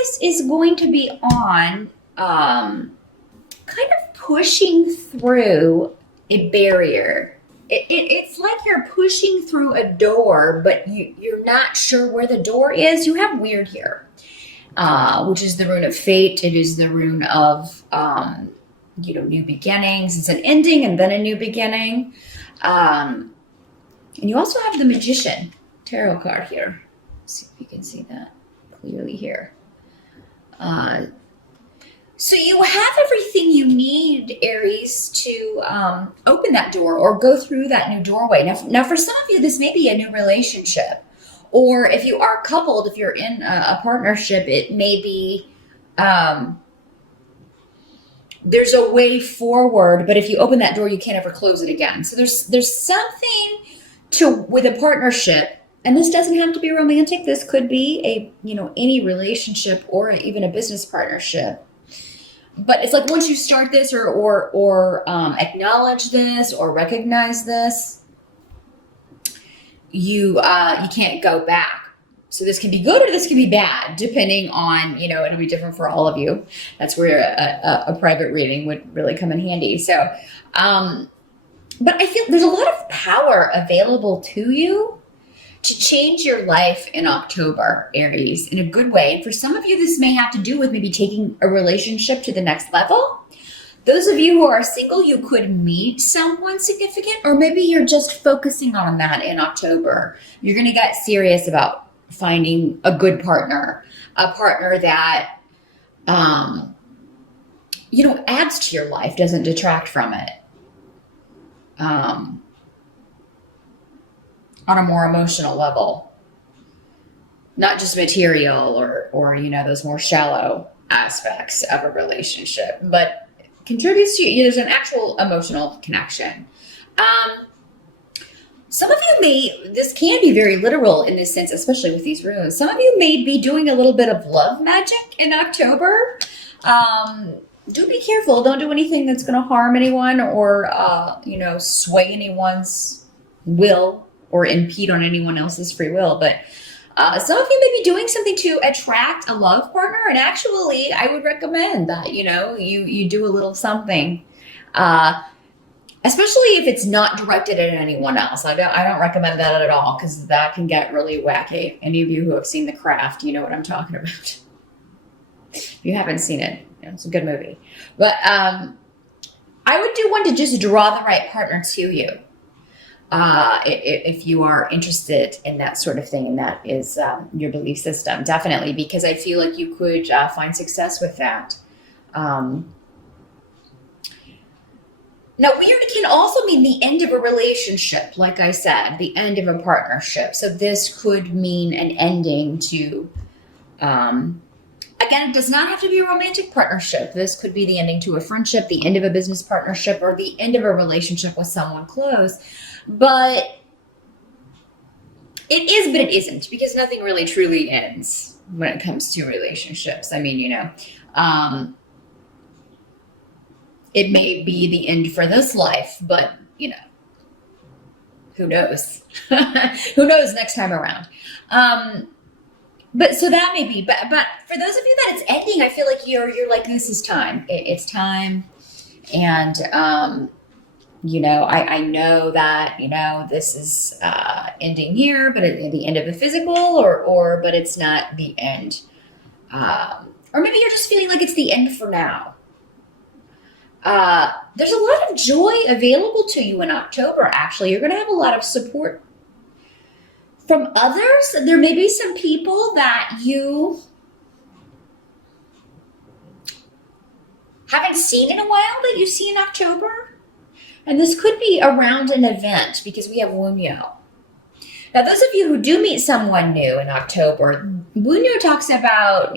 focus is going to be on kind of pushing through a barrier. It's like you're pushing through a door, but you're not sure where the door is. You have weird here, which is the rune of fate. It is the rune of, new beginnings. It's an ending and then a new beginning. And you also have the Magician tarot card here. Let's see if you can see that clearly here. So you have everything you need, Aries, to open that door or go through that new doorway. Now, for some of you, this may be a new relationship. Or if you are coupled, if you're in a partnership, it may be there's a way forward, but if you open that door, you can't ever close it again. So there's something with a partnership, and this doesn't have to be romantic. This could be any relationship or even a business partnership. But it's like once you start this or acknowledge this or recognize this, you can't go back. So this can be good or this can be bad, depending on, it'll be different for all of you. That's where a private reading would really come in handy. So, but I feel there's a lot of power available to you to change your life in October, Aries, in a good way. And for some of you, this may have to do with maybe taking a relationship to the next level. Those of you who are single, you could meet someone significant, or maybe you're just focusing on that in October. You're going to get serious about finding a good partner, a partner that, adds to your life, doesn't detract from it. On a more emotional level, not just material or those more shallow aspects of a relationship, but contributes to you. There's an actual emotional connection. Some of you this can be very literal in this sense, especially with these runes. Some of you may be doing a little bit of love magic in October. Do be careful. Don't do anything that's going to harm anyone or, sway anyone's will or impede on anyone else's free will. But some of you may be doing something to attract a love partner. And actually, I would recommend that, you do a little something, especially if it's not directed at anyone else. I don't recommend that at all, because that can get really wacky. Any of you who have seen The Craft, you know what I'm talking about. If you haven't seen it, it's a good movie. But I would do one to just draw the right partner to you. If you are interested in that sort of thing, and that is your belief system, definitely, because I feel like you could find success with that. Now, weird can also mean the end of a relationship, like I said, the end of a partnership. So this could mean an ending to, again, it does not have to be a romantic partnership. This could be the ending to a friendship, the end of a business partnership, or the end of a relationship with someone close. But it is, but it isn't, because nothing really truly ends when it comes to relationships. I mean, it may be the end for this life, but, who knows? Who knows next time around? But so that may be, but for those of you that it's ending, I feel like you're like, this is time. It's time. And, I know that, this is ending here, but at the end of the physical but it's not the end. Or maybe you're just feeling like it's the end for now. There's a lot of joy available to you in October, actually. You're going to have a lot of support from others. There may be some people that you haven't seen in a while that you see in October. And this could be around an event, because we have Wunyo. Now, those of you who do meet someone new in October, Wunyo talks about,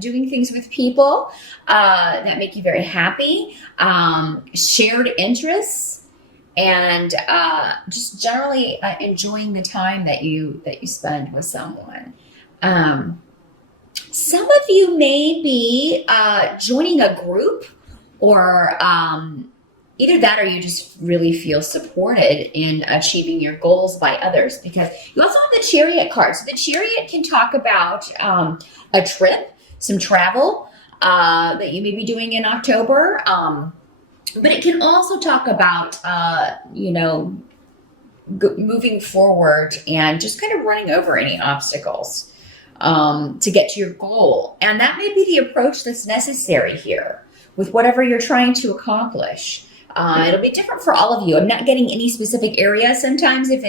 doing things with people that make you very happy, shared interests, and just generally enjoying the time that you spend with someone. Some of you may be joining a group or either that or you just really feel supported in achieving your goals by others, because you also have the Chariot card. So the Chariot can talk about a trip, some travel that you may be doing in October. But it can also talk about, moving forward and just kind of running over any obstacles to get to your goal. And that may be the approach that's necessary here with whatever you're trying to accomplish. It'll be different for all of you. I'm not getting any specific area. Sometimes if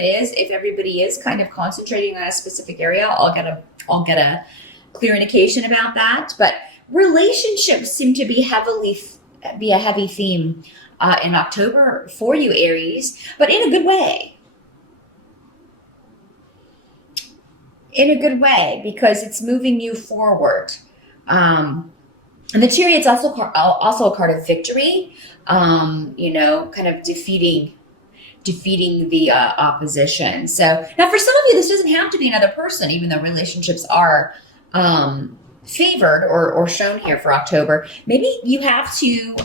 everybody is kind of concentrating on a specific area, I'll get a clear indication about that. But relationships seem to be a heavy theme in October for you, Aries, but in a good way. In a good way, because it's moving you forward. And the Chariot's also a card of victory, kind of defeating the opposition. So now for some of you, this doesn't have to be another person, even though relationships are favored or shown here for October. Maybe you have to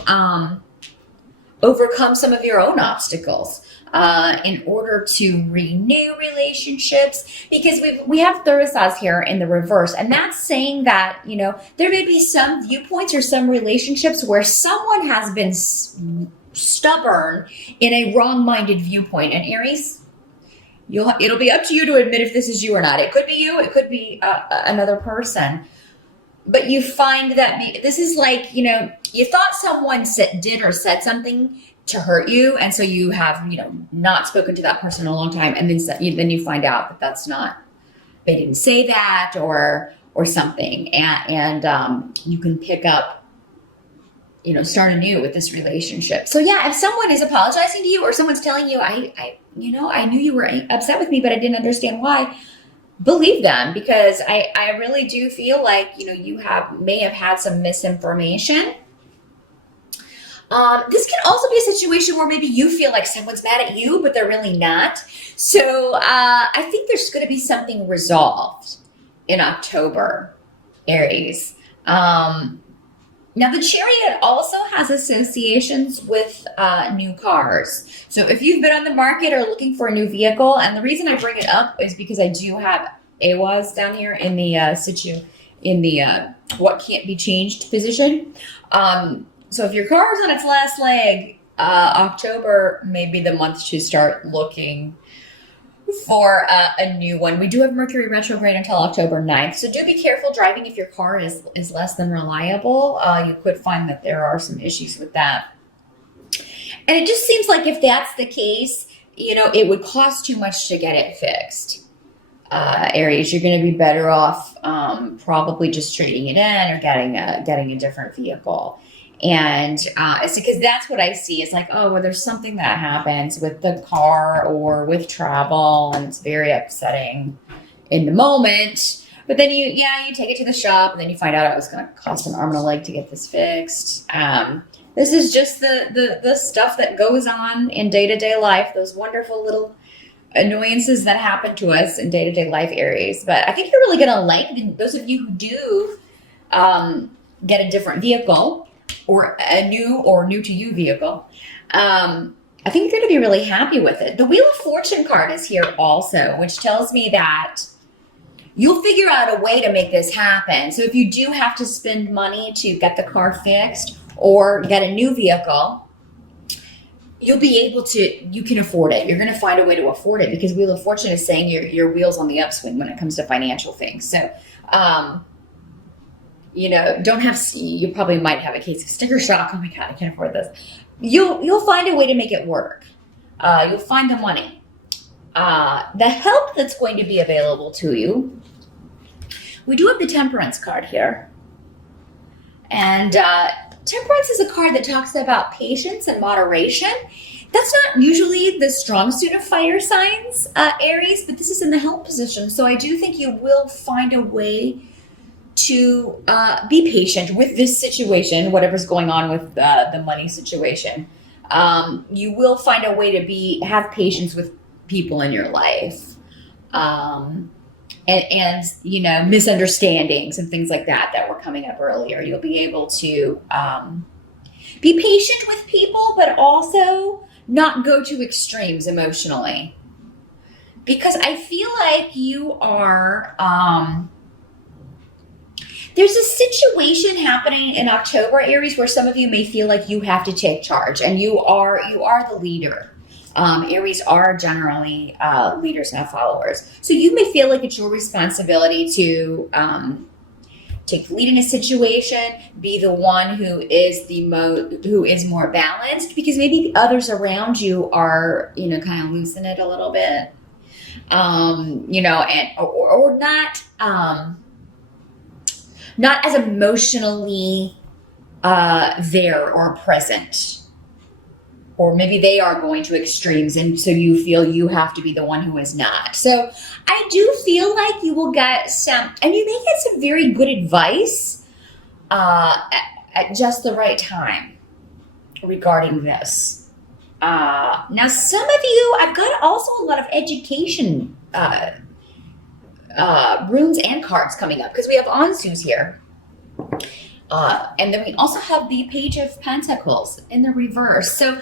overcome some of your own obstacles in order to renew relationships, because we have Thursday here in the reverse, and that's saying that there may be some viewpoints or some relationships where someone has been stubborn in a wrong-minded viewpoint. And Aries, it'll be up to you to admit if this is you or not. It could be you, it could be another person. But you find that this is like, you thought someone did or said something to hurt you, and so you have, not spoken to that person in a long time, and then you find out that that's not, they didn't say that or something, and you can pick up, start anew with this relationship. So yeah, if someone is apologizing to you or someone's telling you, I knew you were upset with me, but I didn't understand why. Believe them, because I really do feel like, you may have had some misinformation. This can also be a situation where maybe you feel like someone's mad at you, but they're really not. So I think there's going to be something resolved in October, Aries. Now, the Chariot also has associations with new cars. So if you've been on the market or looking for a new vehicle, and the reason I bring it up is because I do have AWAS down here in the what can't be changed position. So if your car is on its last leg, October may be the month to start looking for a new one. We do have Mercury retrograde until October 9th. So do be careful driving if your car is less than reliable. You could find that there are some issues with that. And it just seems like if that's the case, it would cost too much to get it fixed. Aries, you're going to be better off probably just trading it in or getting a different vehicle. And it's because that's what I see. It's like, oh, well, there's something that happens with the car or with travel, and it's very upsetting in the moment. But then you take it to the shop, and then you find out it was going to cost an arm and a leg to get this fixed. This is just the stuff that goes on in day-to-day life, those wonderful little annoyances that happen to us in day-to-day life, Aries. But I think you're really going to like those of you who do get a different vehicle, or a new to you vehicle. I think you're going to be really happy with it. The Wheel of Fortune card is here also, which tells me that you'll figure out a way to make this happen. So if you do have to spend money to get the car fixed or get a new vehicle, you'll be able to, you can afford it. You're going to find a way to afford it, because Wheel of Fortune is saying your wheel's on the upswing when it comes to financial things. So, you probably might have a case of sticker shock. Oh my God, I can't afford this. You'll find a way to make it work. You'll find the money. The help that's going to be available to you. We do have the Temperance card here. And Temperance is a card that talks about patience and moderation. That's not usually the strong suit of fire signs, Aries, but this is in the help position. So I do think you will find a way to be patient with this situation, whatever's going on with the money situation. You will find a way to have patience with people in your life, and misunderstandings and things like that were coming up earlier. You'll be able to Be patient with people, but also not go to extremes emotionally. Because I feel like you are, there's a situation happening in October, Aries, where some of you may feel like you have to take charge, and you are the leader. Aries are generally leaders, not followers. So you may feel like it's your responsibility to take the lead in a situation, be the one who is more balanced, because maybe the others around you are, kind of loosen it a little bit, or not as emotionally there or present. Or maybe they are going to extremes, and so you feel you have to be the one who is not. So I do feel like you will get and you may get some very good advice at just the right time regarding this. Now, some of you, I've got also a lot of education runes and cards coming up, because we have Ansus here. And then we also have the Page of Pentacles in the reverse. So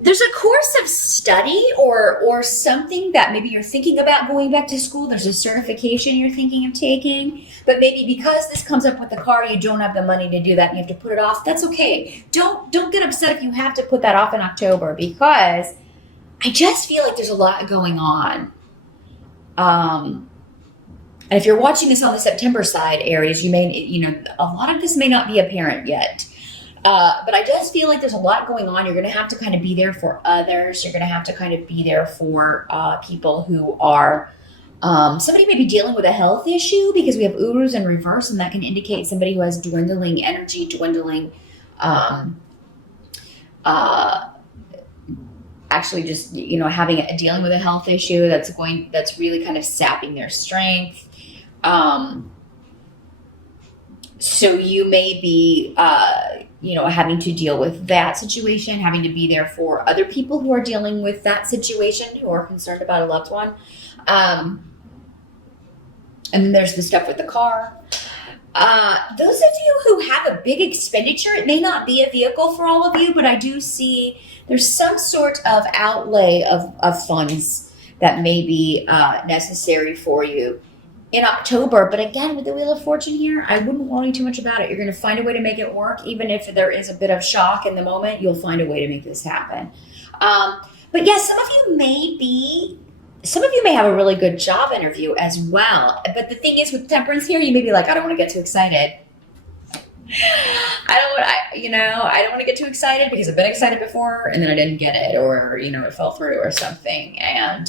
there's a course of study or something that maybe you're thinking about going back to school. There's a certification you're thinking of taking, but maybe because this comes up with the car, you don't have the money to do that and you have to put it off. That's okay. Don't get upset if you have to put that off in October, because I just feel like there's a lot going on. And if you're watching this on the September side, Aries, you may, a lot of this may not be apparent yet. But I just feel like there's a lot going on. You're going to have to kind of be there for others. You're going to have to kind of be there for people who are, somebody may be dealing with a health issue, because we have Urus in reverse, and that can indicate somebody who has dwindling energy, actually just, dealing with a health issue that's really kind of sapping their strength. So you may be, having to deal with that situation, having to be there for other people who are dealing with that situation, who are concerned about a loved one. And then there's the stuff with the car. Those of you who have a big expenditure, it may not be a vehicle for all of you, but I do see there's some sort of outlay of funds that may be necessary for you in October. But again, with the Wheel of Fortune here, I wouldn't worry too much about it. You're going to find a way to make it work. Even if there is a bit of shock in the moment, you'll find a way to make this happen. But yes, some of you may have a really good job interview as well. But the thing is, with Temperance here, you may be like, I don't want to get too excited. I don't want to get too excited, because I've been excited before and then I didn't get it, or, it fell through or something. And,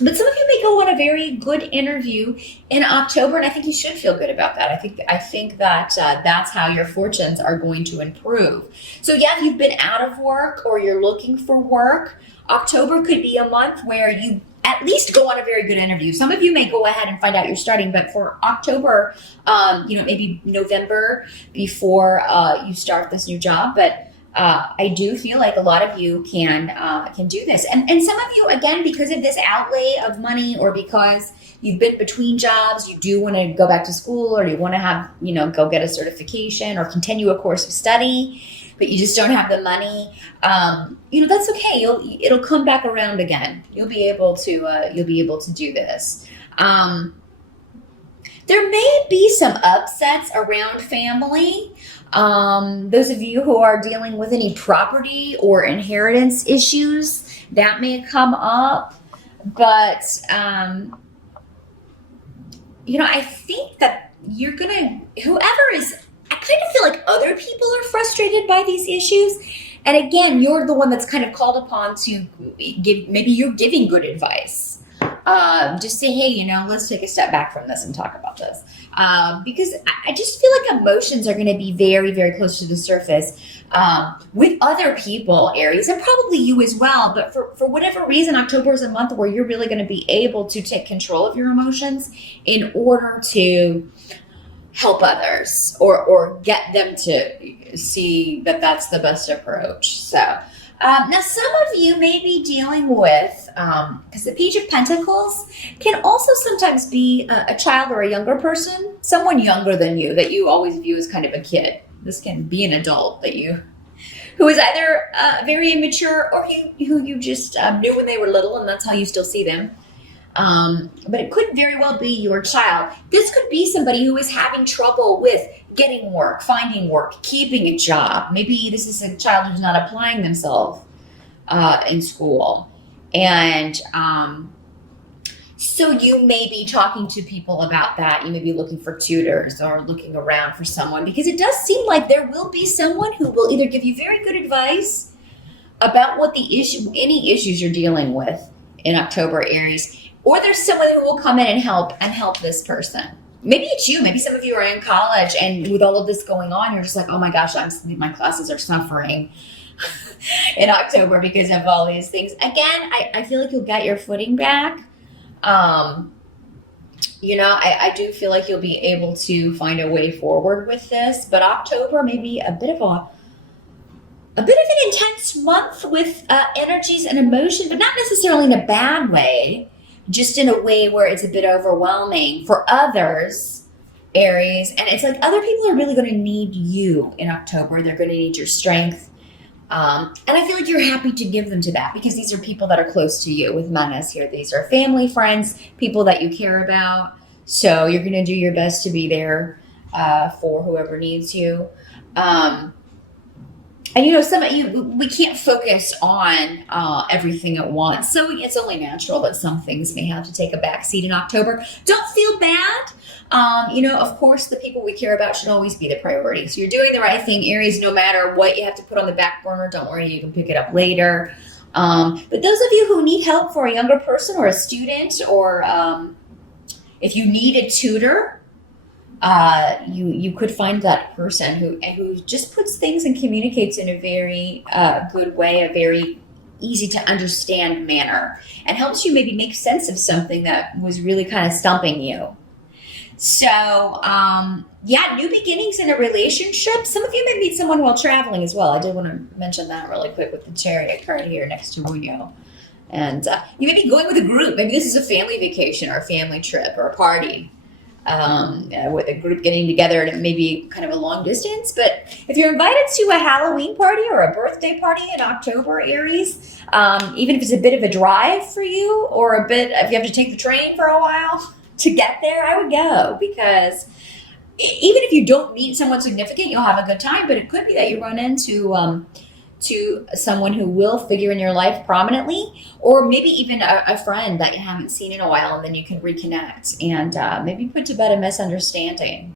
but some of you may go on a very good interview in October, and I think you should feel good about that. I think that that's how your fortunes are going to improve. So yeah, if you've been out of work or you're looking for work, October could be a month where you at least go on a very good interview. Some of you may go ahead and find out you're starting, but for October, maybe November before you start this new job. But I do feel like a lot of you can do this. And some of you, again, because of this outlay of money, or because you've been between jobs, you do want to go back to school, or you want to have, go get a certification or continue a course of study, but you just don't have the money. That's okay. It'll come back around again. You'll be able to do this. There may be some upsets around family. Those of you who are dealing with any property or inheritance issues, that may come up. But, I think that I kind of feel like other people are frustrated by these issues. And again, you're the one that's kind of called upon to maybe you're giving good advice. Just say, hey, let's take a step back from this and talk about this. Because I just feel like emotions are going to be very, very close to the surface with other people, Aries, and probably you as well. But for whatever reason, October is a month where you're really going to be able to take control of your emotions in order to help others or get them to see that that's the best approach. So now some of you may be dealing with, because the Page of Pentacles can also sometimes be a child or a younger person, someone younger than you that you always view as kind of a kid. This can be an adult that who is either very immature or who you just knew when they were little, and that's how you still see them. But it could very well be your child. This could be somebody who is having trouble with getting work, finding work, keeping a job. Maybe this is a child who's not applying themselves in school. And so you may be talking to people about that. You may be looking for tutors or looking around for someone, because it does seem like there will be someone who will either give you very good advice about what any issues you're dealing with in October, Aries, or there's someone who will come in and help this person. Maybe it's you. Maybe some of you are in college, and with all of this going on, you're just like, oh my gosh, my classes are suffering in October because of all these things. Again, I feel like you'll get your footing back. I do feel like you'll be able to find a way forward with this, but October may be a bit of an intense month with energies and emotion, but not necessarily in a bad way, just in a way where it's a bit overwhelming for others, Aries. And it's like other people are really going to need you in October. They're going to need your strength. And I feel like you're happy to give them to that, because these are people that are close to you with Manas here. These are family, friends, people that you care about. So you're going to do your best to be there for whoever needs you. And some of you, we can't focus on everything at once. So it's only natural that some things may have to take a back seat in October. Don't feel bad. Of course, the people we care about should always be the priority. So you're doing the right thing, Aries, no matter what you have to put on the back burner. Don't worry, you can pick it up later. But those of you who need help for a younger person or a student, or if you need a tutor, you could find that person who just puts things and communicates in a very good way, a very easy to understand manner, and helps you maybe make sense of something that was really kind of stumping you. So, new beginnings in a relationship. Some of you may meet someone while traveling as well. I did want to mention that really quick with the Chariot card here next to Unyo. And you may be going with a group. Maybe this is a family vacation or a family trip or a party. With a group getting together, and it may be kind of a long distance. But if you're invited to a Halloween party or a birthday party in October, Aries, even if it's a bit of a drive for you, or if you have to take the train for a while to get there, I would go, because even if you don't meet someone significant, you'll have a good time. But it could be that you run into to someone who will figure in your life prominently, or maybe even a friend that you haven't seen in a while, and then you can reconnect and maybe put to bed a misunderstanding.